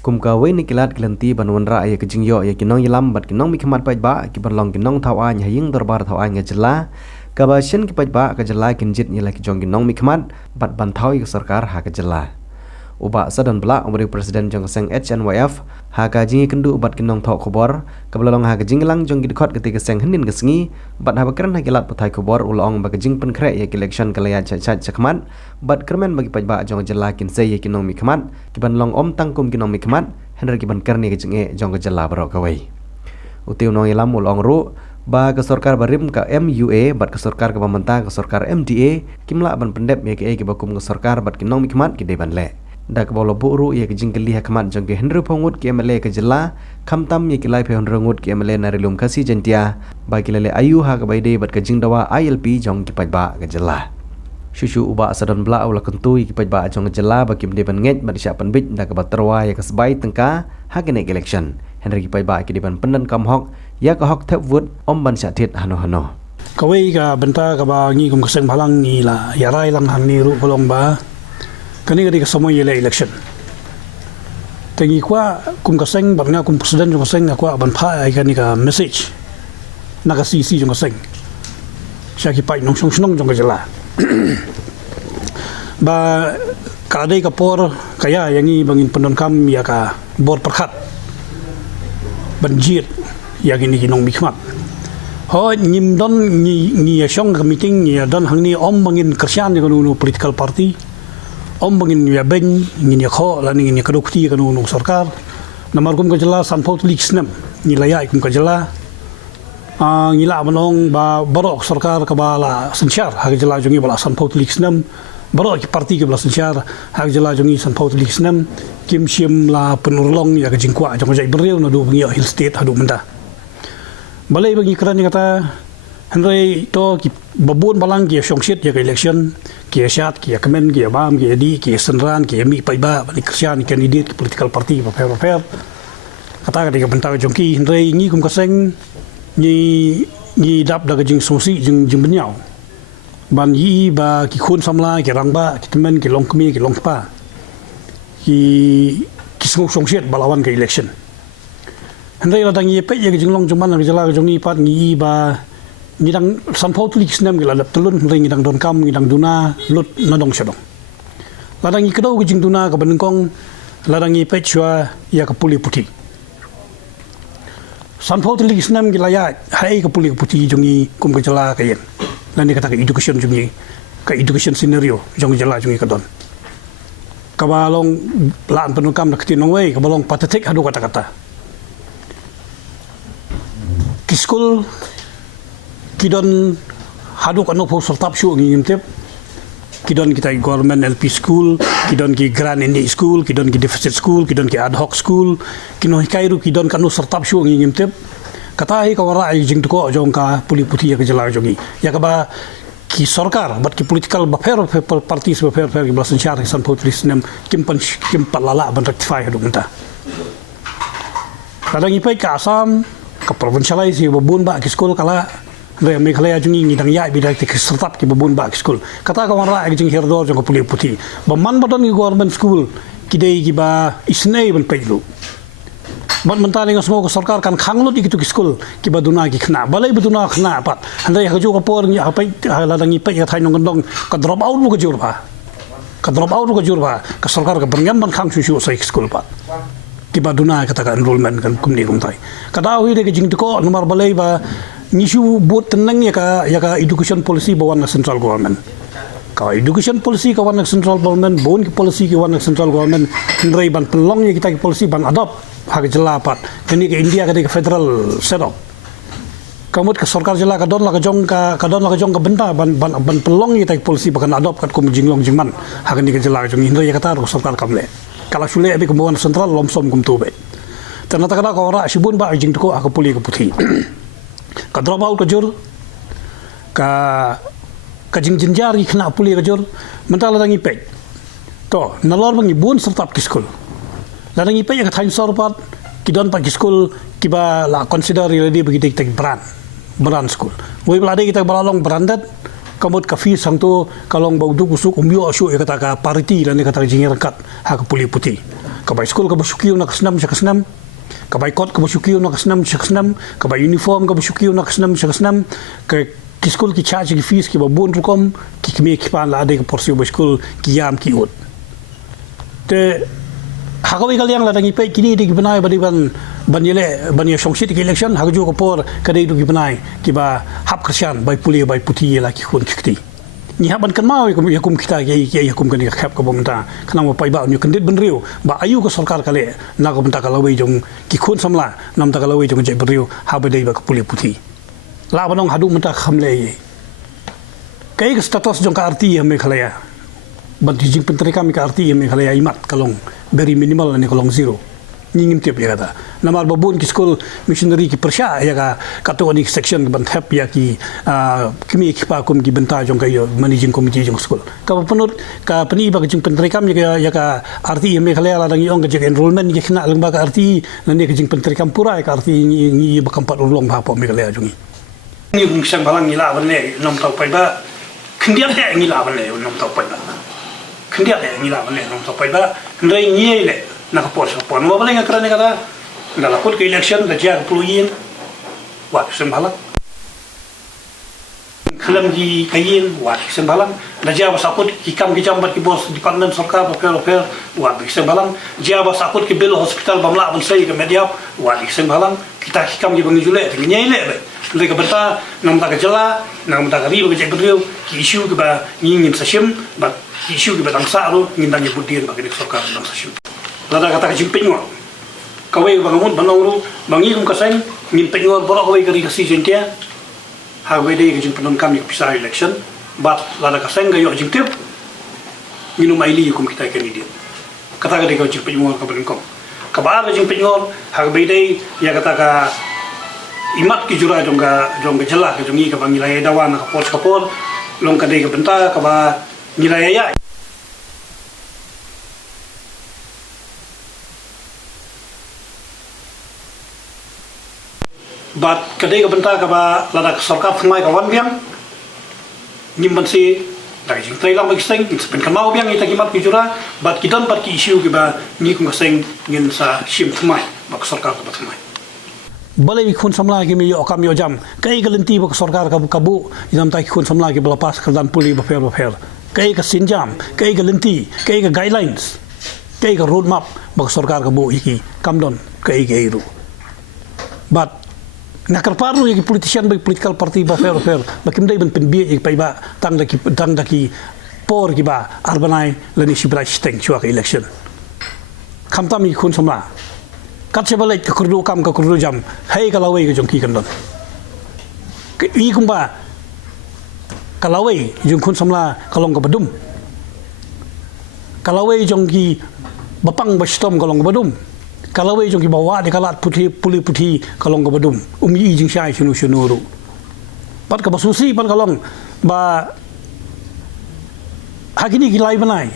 kum ka we ni kilat kilanti banwan ra ya kejing yo ya kinong yilam bat kinong mikmat pai ba ki banlong kinong thawa nya ying darbar thawa nya jela ka ba shin ki pai ba ka jela kinjit ni la ki jong kinong mikmat bat ban thau ya sarkar ha ka jela uba sadan bla umri presiden jong seng HNYF ha ka jingi kendu bat kinong thau khobor ka balong ha ka jinglang jong gidkhot ketika seng henin gesngi bat ha bakran ha kilat pathai khobor ulong ba ka jing pen khre ya election kalaya chat chakmat bat kermen bagi pai ba jong jela kin se ya kinong mikmat ki ban long om tangkum kinong mikmat henry ki ban karni ka jinge jong ka jela baro ka wei utiu nong ilam ulong ru ba ke sarkar barim ka MUA bat ke sarkar ka pamanta ke sarkar MDA kimla ban pendep ya ki bakum ke sarkar bat kinong mikmat ki de ban le da ke bolo buru ya ke jingkeli hakmat jong ke henry pongut ki MLA ke jela kamtam ya ki lai phe henry ngut ki MLA narilum kasi jentia ba ki lele ayu ha ka baide bat ke jingdawa ILP jong ki pai ba ke jela Shushu uba sadon bla ula kentui ki pai ba jong jela ba kim de ban nget ba disya pan bit da ke baterwa ya ke sebai tengka ha ke nek election henry ki pai ba ki de ban pendan kam hok ya ka hok thep wut om ban sya thit hano hano kawai ka benta ka ba ngi kum keseng balang ni la ya rai lang han ni ru kolong ba kani ka semua yele election tengi kwa kum keseng ba nga kum presiden jong keseng kwa ban pha ai kani ka message na ka si jong keseng sya ki pai nong song song jong ka jela ba ka dei ka por kaya yang ni bangin pendon kam ya ka bor perkhat banjir yang ini kinong mikmat ho nyim don ni song ka meeting ni don hang ni om bangin kersian ni kanu political party om bangin ya ben ni kho la ni kadukti kanu sarkar namar kum ka jela sanpot liksnam ni laya kum ka jela ngila manong ba barok sarkar ka bala sensyar ha jela jongi bala sanpot liksnam barok ki parti ke bala sensyar ha jela jongi sanpot liksnam kim sim la penurlong ya ka jingkwa jong jai beril na du ngi hill state hadu menda balai bagi keran ni kata henry to ki babun balang ki songsit ya ka election ki syat ki kemen ki bam ki di ki senran ki mi pai ba ni kersian candidate ki political party pa fair kata ka diga bentang jongki henry ngi kum kaseng ni dap da jing sosi jing benyau ban yi ba ki khun samla ki rangba ki temen ki long kemi ki long pa ki songsit balawan ke election henry la dang ye pe ye jing long juman la jala jong ni pat ngi ba ni dang sanpau tulik snem gi la telun ring dang don kam ngi dang duna lut na dong shadong la dang i kedo jing duna ka benengkong la dang i pe chwa ya ka puli puti sanpau tulik snem gi la ya hai ka puli puti jong i kum ka jala ka yen la ni kata ka education jong i ka education scenario jong jala jong i ka don ka balong laan penukam na ketinong wei ka balong patetik hadu kata-kata kiskul kidon hadu kan no sertap syu ngim tep kidon kita government LP school kidon ki grand ND school kidon ki deficit school kidon ki ad hoc school kino kairu kidon kan no sertap syu ngim tep kata hi ka wara ai jing ko jong ka puli puti ya ka jala jongi ya ka ba ki sarkar bat ki political bafer party bafer ki blasan syar san potris nem kim palala ban rectify hadu menta kadang ipai ka asam ka provincialize babun ba ki school kala re me khala jungi ngi dang ya bi dak ki sertap ki babun ba ki school kata ka wara ai jing herdor jong puli puti ba man badon ki government school ki dei ki ba isnei ban pejlu ban mentali nga semua sarkar kan khanglut ki tu ki school ki baduna ki khna balai baduna khna pat handai ha ju ka por ni ha pai la dang i pai ka thai nong dong ka drop out ka jur ba ka sarkar ka berngam ban khang su sai school pat ki baduna kata ka enrollment kan kumni kumtai kada hui de jing ko nomor balai ba nishu buat tenang ya ka education policy bawan central government ka education policy ka wan central government bon ki policy ki wan central government nrai ban pelong ya kita ki policy ban adopt hak jelapat kini ke India ke federal setup kamut ke sarkar jela ka don la ka jong ka benta ban pelong ya ki policy bakan adopt kat kum jinglong jingman hak ni ke jela jong nrai ya kata sarkar kamle kala sule abi kumbawan central lomsom kum tube ternyata kada ka ora sibun ba jing ko ak puli ke puthi ka drop out ka jur ka jing jinjar ki khna puli ka jur mentala dangi pe to nalor bangi bun sertap ki school la dangi pe ka thain sorpat ki don pa ki school ki ba la consider really begitu kita brand school we belade kita balalong branded kamut ka fee sang tu kalong bau du kusuk umbio asu kata ka parity dan kata jingir kat ha ka puli puti kabai school ka basukiu na kasnam kabai kot ka basukiu na kasnam kabai uniform ka basukiu na kasnam ka school ki charge ki fees ki babun rukom ki kme ki pan la de ka porsiu ba school ki yam ki ut te hagawi kaliang la dangi pe kini di banai badi ban yele songsit ki election hagju ko por ka de du ki banai ki ba hap kristian bai puli bai puti la ki khun kiti ni haban kan mau yakum kita ya yakum kan ka khap ka bomta kana mo pai ba ni kan dit ben riu ba ayu ka sarkar kale na ko benta kala wei jong ki khun samla nam ta kala wei jong je riu ha ba dei ba ka puli puti la banong hadu menta khamle ye kai ka status jong ka arti ya me khala ya ban jing pentri kami ka arti ya me khala ya imat kalong very minimal ni kalong zero ngingim tiap ya kata namar babun ki school missionary ki persya ya ka katolik section ban thap ya ki kimi ki pa kum ki benta jong kayo managing committee jong school ka penut ka pani ba jing pentri kam ya ka arti me khala la dang yong ka enrollment ki khna lang ba ka arti nan ni ka jing pentri kam pura ka arti ni ba kam pat ulong ba po me khala jong ni kum sang balang ni la ban le nom tau pai ba khndia le ni la ban le nom tau pai ba khndia le ni la ban le nom tau pai ba ndai ni le nakapos pon mo balik kerana kata ngalakut ke election da dia peluin wat sembalang kelam di kayin wat sembalang da dia basakut ki kam ki jambat ki bos department sarkar per wat sembalang dia basakut ki bil hospital bamla ban sai ke media wat sembalang kita ki kam ki bangi jule nyai le ke beta nam ta jela nam ta ri ba je brio ki issue ke ba ngin sashim ba issue ke ba dangsa ro ngin dang budien ba ke sarkar dang sashim lada kata kajing penyuar kawai bangun banong bangi kum kaseng ngin penyuar borak kawai kari kasi jentia hawai dei kajing penon kami pisah election bat lada kaseng gayo kajing tip nginu maili kum kita kandidat kata kata kajing penyuar kabarin kom kabar kajing penyuar hawai dei ya kata ka imat ki jura jongga jelah ka jongi ka bangilai dawan ka kapor long ka dei ka benta ka ba ngilai ya bat kadai ka benta ka ba lada sarkar thmai ka wan biang nimban si dai jing trai lang bagi seng pen kan mau biang ita kimat ki jura bat kidan pat ki issue ki ba ni kum ka seng ngin sa shim thmai ba sarkar ka thmai balai khun samla ki mi yo kam yo jam kai galenti ba sarkar ka kabu jam ta khun samla ki bala pas khadan puli ba fer kai ka sinjam kai galenti kai ka guidelines kai ka road map ba sarkar ka bu iki kamdon kai ke iru bat nakar paru yang politician bagi political party ba fair bakim dai ban penbi ik pai ba tang daki por ki ba arbanai lani shibra steng chua ka election khamtami khun samla katche balai ka kurdu kam ka kurdu jam hai ka lawai ka jongki kan don i kumba ka lawai jong khun samla kalong ka badum ka lawai jongki bapang ba stom kalong ka badum kalau wei jong ki bawa de kalat putih kalong ka badum umi jing syai shunu ru pat ka basusi pan kalong ba hakini ki lai banai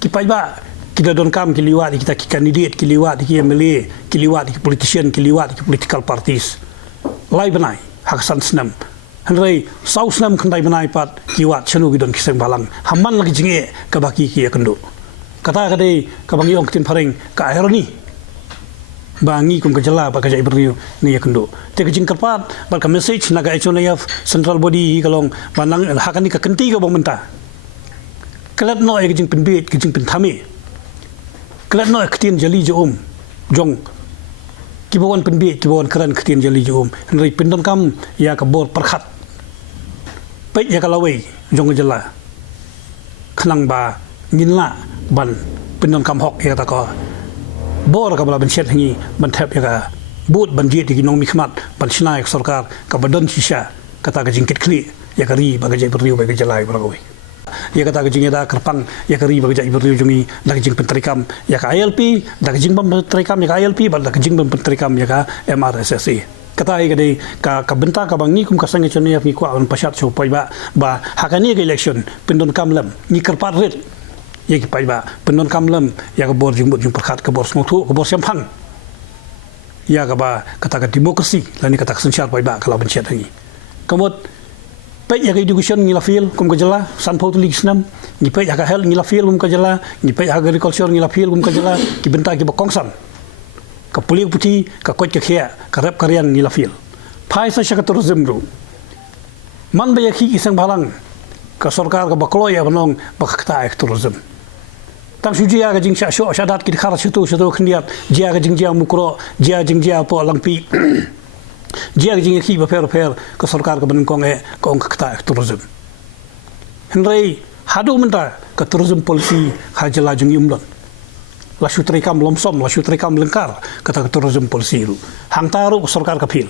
ki pai ba kita don kam ki liwat kita ki kandidat ki liwat ki MLA ki liwat ki politician ki liwat ki political parties lai banai haksan snam hanrei sau snam khandai banai pat ki wat chanu ki don ki seng balang hamman lagi jinge ka baki ki yakendo kata kadai kabangi ong tin paring ka ironi bangi kum kejala ba kajai beriu ni yakendo te kejing kerpat ba ka message naga HONAF central body kalong banang hakani ka kenti ka bang menta kelat no e kejing penbit kejing penthami kelat no ketin jali jom jong kibawon penbit kibawon keran ketin jali jom nri pendon kam ya ka bor perkhat pe ya kalawai jong jala khnang ba nginla ban pendon kam hok ya ta ko bor ka bala ben chet hingi ban thap ya ka but ban ji ti nong mi khmat ban snai sarkar ka badan shisha kata ka jingkit kli ya ka ri ba ga jai beriu ba ga jalai ba goi ya kata ka jing da kerpang ya ka ri ba ga jai beriu jungi da jing pentrikam ya ka ILP da jing bam pentrikam ya ka ILP ba da jing bam pentrikam ya ka MRSSE kata ai gadai ka benta ka bangi kum ka sange chone ya fi kwa on pashat so pai ba hakani ga election pendon kam lam ni kerpat red ya ki pai ba pendon kam lam ya ka bor jing perkhat ka bor smotu ka bor sampang ya ka ba kata ka demokrasi lani kata sensyar pai ba kalau bencet lagi kamot pe ya education ngila fil kum ka jala san pau tulik snam ni pe ya ka hel ngila fil kum ka jala ni pe agriculture ngila fil kum ka jala ki benta ki bakongsan ka pulik puti ka kot ka khia ka rap karian ngila fil phai sa shaka tourism ru man ba ya ki isang balang ka sarkar ka baklo ya banong bakta ek tourism tang suji ya ga jing sha sho shadat ki khara chutu chutu khniat jia ga jing jia mukro jia jing jia po langpi jia jing ki ba fer ka sarkar ka ban kong e kong kta tourism henrei hadu menta ka tourism policy ha jala jung yumlon la shutri kam lomsom la shutri kam lengkar kata tourism policy ru hang taru sarkar ka phil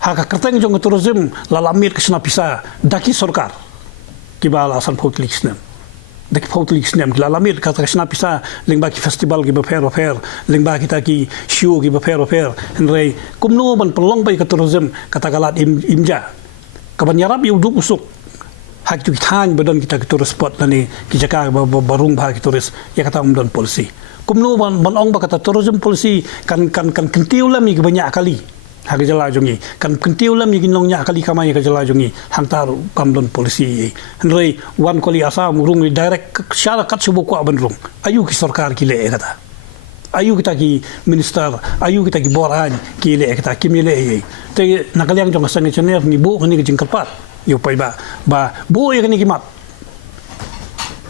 ha ka kerteng jong tourism la lamit ka sna pisa daki sarkar ki bala san public snem daki public snem la lamit ka sna pisa lengba ki festival ki ba fer lengba kita ki show ki ba fer henrei kumno ban pelong bai ka tourism kata galat imja ka ban yarap yu duk usuk hak tu kitan badan kita ke tourist spot lani ki jaka barung bah ki tourist ya kata umdan policy kumno ban ong ba kata tourism policy kan kentiu lam ni banyak kali hak jala jongi kan kentiu lam ni ginong nya kali kamai ka jala jongi hantar kamdon policy henrei wan kali asa murung ni direct syara kat subu ko banrung ayu ki sarkar ki le kata ayu kita ki minister ayu kita ki boran ki le kata ki mile te nakaliang jong sang channel ni bu ni jing kerpat yo pai ba bu ya ni kimat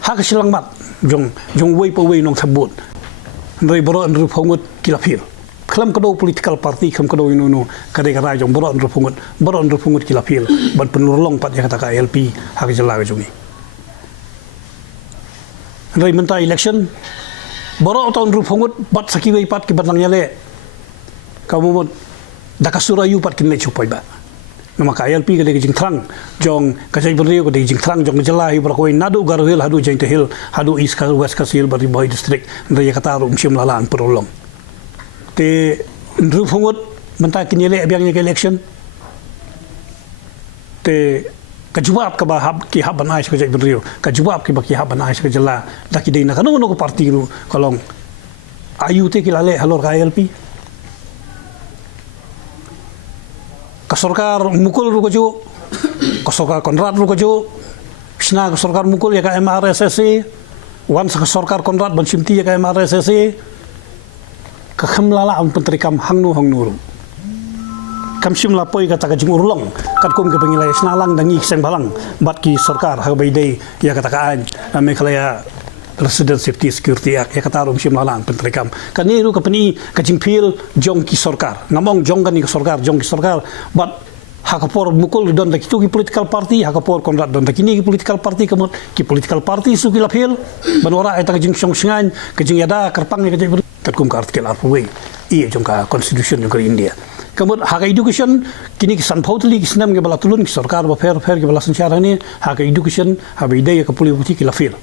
hak silang mat jong wei po wei nong thabut rei boro nru phongut kilafir khlam kado political party kham kado inu kade kara jong boro nru phongut kilafir ban penurlong pat ya kata ka LP hak jala jongi rei menta election boro tahun nru phongut bat saki wei pat ki batlang yale kamu mot dakasura yu pat kin le chupai ba nama ka LP ka jing thrang jong ka jai brio ka jing thrang jong jala hi bra koi nadu garhil hadu jain te hil hadu east ka west ka sil bari boy district ndai ka taru mchim lalan perolong te ndru phongot menta kinyele abyang ni election te ka jawab ka ba hab ki hab banai ka jai brio ka jawab ki ba ki hab banai ka jala daki dei na kanu no ko parti ru kolong ayu te ki lale halor ka LP ka sarkar mukul ru ko jo ka sarkar konrad ru ko jo sna ka sarkar mukul ya ka MRSSC wan sa sarkar konrad ban simti ya ka MRSSC ka khamlala am pentrikam hangnu ru kam simla poi ka ta ka jing urlong kat kum ka pengilai snalang dangi seng balang bat ki sarkar ha bai dei ya ka ta ka an mekalaya resident safety security act ya kata rum sim lalang pentrikam kani ru ka pani ka jingpil jong ki sarkar ngamong jong kan ni jong ki sarkar but hakapor mukul don da kitu ki political party hakapor konrad don da kini ki political party kamot ki political party su ki lapil banora eta ka jing song singan ka jing yada karpang ni ka jing kat kum ka artikel arpwe i jong ka constitution ng India kamot haka education kini ki san pautli ki snam ke bala tulun ki sarkar ba fer ki bala sanchara ni haka education ha bidai ka politik ki lapil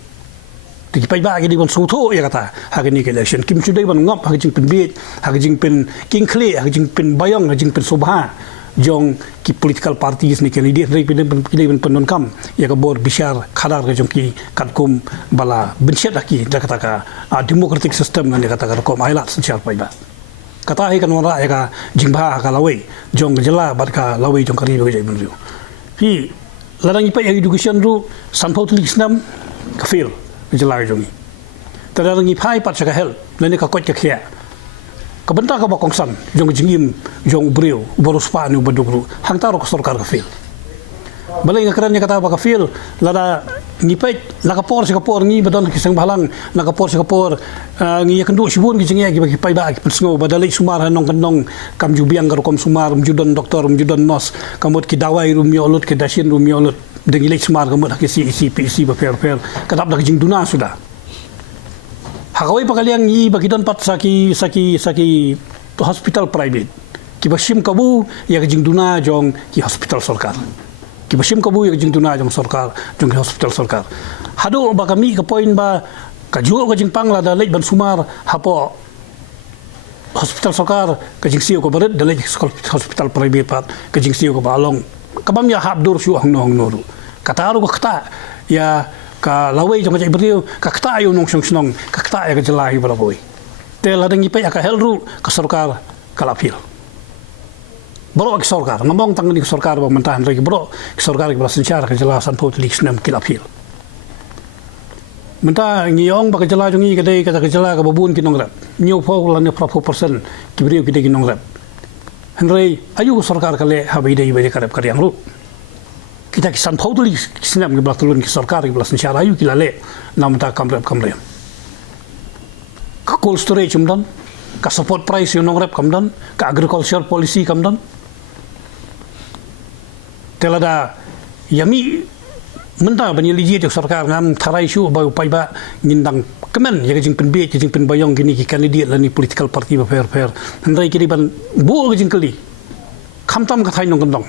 ti pai ba gi bon sutho ya kata ha ni ke election kim chu dei ban ngop ha jing pen bit ha jing pen king kle ha jing pen bayong ha jing pen subha jong ki political parties ni ke leader rei pen non kam ya ka bor bishar khadar ke jong ki katkum bala benchet aki da kata ka democratic system ni kata ka kom ailat sanchar pai ba kata hi kan ora ya ka jingba ka lawe jong jela bat ka lawe jong kari be jai bin ru hi ladang ipai education ru sanpau tulik snam ka feel jela jongi tadang ipai pat ka hel lene ka kot ka khia ka benta ka ba kongsan jong jingim jong brio boros pa nu badugru hang taro ka sarkar ka feel balai ngakran ni kata ba ka feel lada ngipai nakapor sa kapor ngi badon kisang balang nakapor sa kapor ngi yakandu sibun gi jingi gi pai ba gi pensngo badalai sumar hanong kanong kam jubiang gar kom sumar mjudon doktor mjudon nos kamot ki dawai rum yolut ke dasin rum yolut dengi lek sumar kamot hakisi isi PC ba fer kadap dak jing duna sudah hakawai pakaliang ngi bagidon pat saki hospital private ki basim kabu ya jing duna jong ki hospital sarkar ki basim kabu ya jing duna jong sarkar jong hospital sarkar hado ba kami ka point ba ka juo ka jing pangla da lek ban sumar hapo hospital sarkar ka jing siu ko baret da lek hospital private pat ka jing siu ko balong kabam ya habdur su hang no kataru ko kata ya ka lawai jong jai beriu ka kata ayo nong song ka kata ya ka jelahi balaboi te ladang ipai ka helru ka sarkar kalapil Bro ke sorkar, ngomong tangan ke sorkar pemerintahan lagi bro ke sorkar ke secara kejelasan politik senam kilapil. Mentah ngiyong bak kejela jungi kedai kata kejela ke babun kinong rap. Nyu pau lan prapo persen kibriu kedai kinong rap. Henry ayu ke sorkar kale habai dai bai karep karyang ru. Kita kisan pau tulis senam ke belak tulun ke sorkar ke belak secara ayu kilale nam ta kamrep. Ke cold storage kamdan, ke support price yung nong rap kamdan, ke agriculture policy kamdan. Telada yami mentah banyak liji tu sarkar ngam tharai syu ba upai ba ngindang kemen ya jing pen be jing pen bayong gini ki kandidat lani political party ba fair handai kiri ban bo jing kali khamtam ka thai nong kandong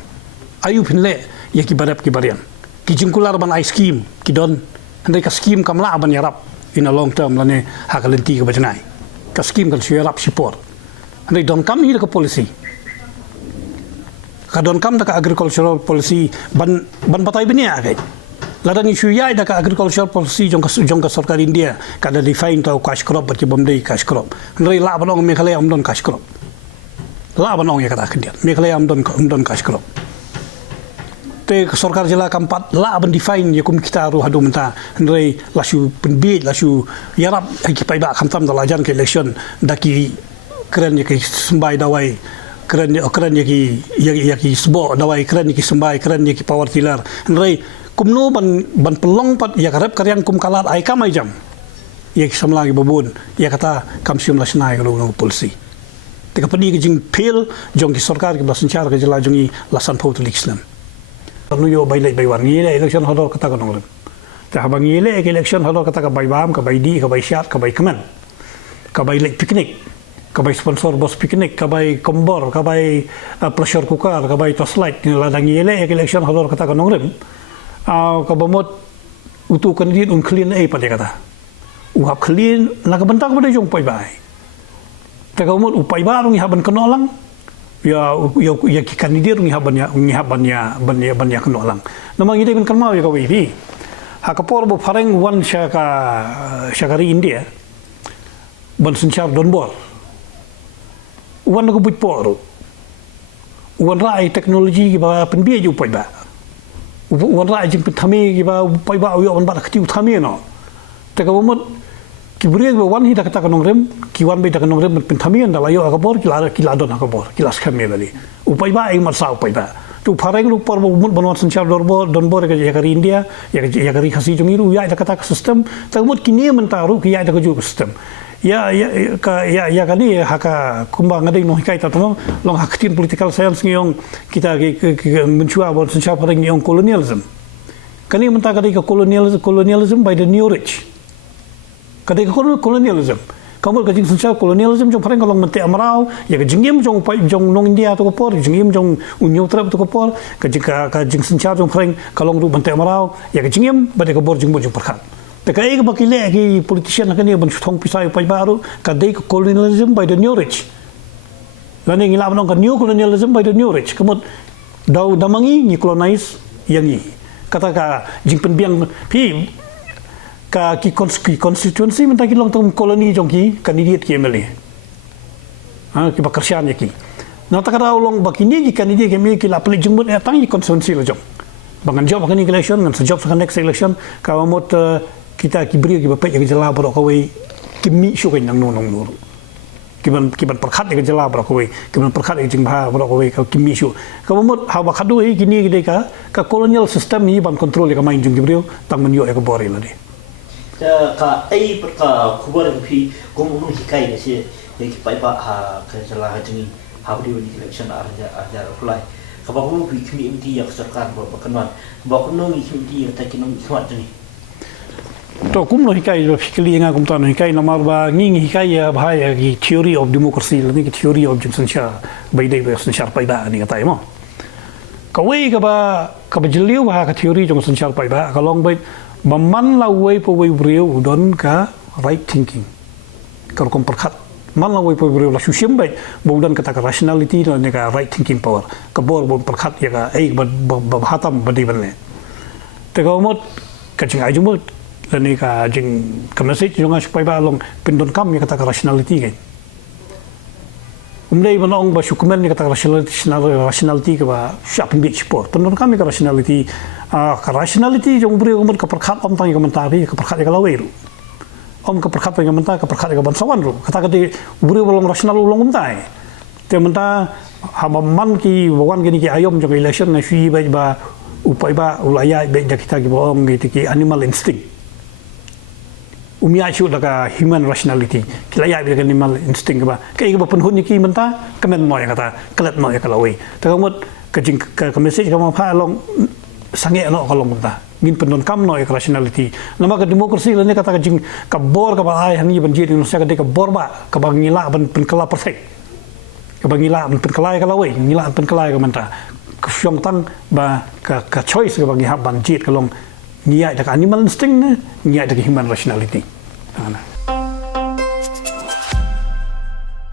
ayu phinle ya ki barap ki barian ki jing kular ban ice scheme ki don handai ka scheme kamla ban yarap in a long term lani hakalenti ka bajanai ka scheme kan syarap support handai don kam hi ka policy kadon kam ka agricultural policy ban batai benia kai ladang isu ya da ka agricultural policy jong ka sarkar India kada define tau cash crop bati bomdei cash crop nrai la banong Meghalaya amdon cash crop la banong ya kata kendian Meghalaya amdon cash crop te sarkar jela kampat la ban define ya kum kita ru hadu menta nrai lasu penbit lasu yarap ki pai ba khamtam dalajan ke election daki keren ya ke sembai dawai keren yaki sbo dawai keren yaki sembai keren yaki power tiller nrai kumno ban pelong pat ya karep karyang kum kalat ai kam ai jam yaki samlagi babun ya kata kam sium lasnai kalau polisi teka padi ke jing pel jong ki sarkar ki basan char ke jela jongi lasan photo islam nu yo bailai baiwan ni election hodor kata kanong ta habang ile election hodor kata ka baibam ka baidi ka baishat ka baikaman ka bailai piknik kabai sponsor bos piknik, kabai kombor, kabai pressure cooker, kabai toslight ni ladang yele election halor kata kanong rem. Kabamot utu kandidat clean pada kata. Uhap clean nak bentak pada jong pai bai. Kabamot upai baru ni haban kenolang. Ya ki kandidat ni habannya kenolang. Namang ide kan mau ya kabai ni. Hakapor bo fareng wan syakari India. Ban sencap donbor. Uwan nak buat por, uwan rai teknologi kita penbiaya juga pai ba, uwan rai jeng penthami kita pai ba uyan ba ketiu thami no, teka umut kiburiya kita wan hita kata kanong rem, kiwan ba kanong rem penthami anda layo akabor kila don akabor kila skami bali, upai ba ay marsa upai ba, tu pareng lu por umut banwan sencap donbor ya kari India, ya kari khasi jungiru ya ita kata sistem, teka umut kini mentaru kia ita keju sistem. Ya kali haka kumbang ada yang hikai tatong long haktin political science ngiyong kita mencuba buat sencap ring ngiyong colonialism. Kani mentah kali ke colonialism by the new rich. Kali ke colonialism. Kamu kajing sencap colonialism jong pareng kalong mente amarau ya kajingim jong nong India tu kopor kajingim jong Union Trap tu kopor kajing sencap jong pareng kalong tu mente amarau ya kajingim bade kopor jong perkat. Teka ega bakile ki politician nakani ban thong pisai pai baru kadai colonialism by the new rich. Lani ngila banong ka new colonialism by the new rich. Kamot daw damangi ni colonize yangi. Kata ka jing penbiang pi ka ki constituency menta ki long tong koloni jong ki kandidat ki MLA. Ki bakarsian ki. Na takara ulong bakini ki kandidat ki MLA ki la peli jingmut tang ki constituency lo jong. Bangan job kan election ngan sejop sa next election ka mot kita kibri ki bapak yang jela bro kawai kimi syukai nang nong nur kiban perkhat yang jela bro kawai kiban perkhat yang jingba bro kawai ka kimi syu ka momot hawa khadu hi kini gede ka colonial system ni ban control ka main jung kibri tang menyo ka bori ladi ka ai ka kubar pi gom unu hikai ne se ki pai ba ha ka jela ha jingi ha di election arja apply ka ba hu pi kimi mti ya sarkar ba kanwan ba kuno ngi kimi ta kinong khwat ni to kum no hikai fikli nga kum ta no hikai namar ba ngi hikai ya bahaya ki theory of democracy ni ki theory of jinsancha bai dai jinsancha pai ba ni kata mo ka wei ka ba jeliu ba ka theory jong jinsancha pai ba ka long bai man la wei po wei briu don ka right thinking ka kom perkhat man la wei po briu la shushim bai bodan kata ka rationality ni ka right thinking power ka bor bo perkhat ya ka ai ba hatam ba di ban te ka mot ka jing ai jumut lani ka jing kamnasik jong supaya ba long pindon kam ya kata rationality kan Umlay manong ba syukumen ni kata rationality ka ba shopping beach por. Penon kami ka rationality jong beri umur ka perkhat om tang ka mentari ka perkhat ka lawe. Om ka perkhat ka mentari ka perkhat ka bansawan ro. Kata kati beri bolong rasional ulong umtai. Te menta hamaman ki bawan gini ki ayom jong election na shui ba upai ba ulaya be kita ki boong ki animal instinct. Umia shoot like human rationality. Kilaya bila animal instinct ba. Kaya ba penhun ni ki menta kemen mo ya kata kelet mo ya kalawai. Takamut kajing ke message ka pa long sange no kalong menta. Ngin penon kam no ya rationality. Nama ka demokrasi la ni kata kajing ka bor ka ba ai hangi banjir Indonesia ka de ka bor ba ka bangila ban penkala perfect. Ka bangila ban penkala kalawai, ngila penkala ka menta. Ka syong tang ba ka choice ka bangi hab banjir kalong niat dekat animal instinct, niat dekat human rationality.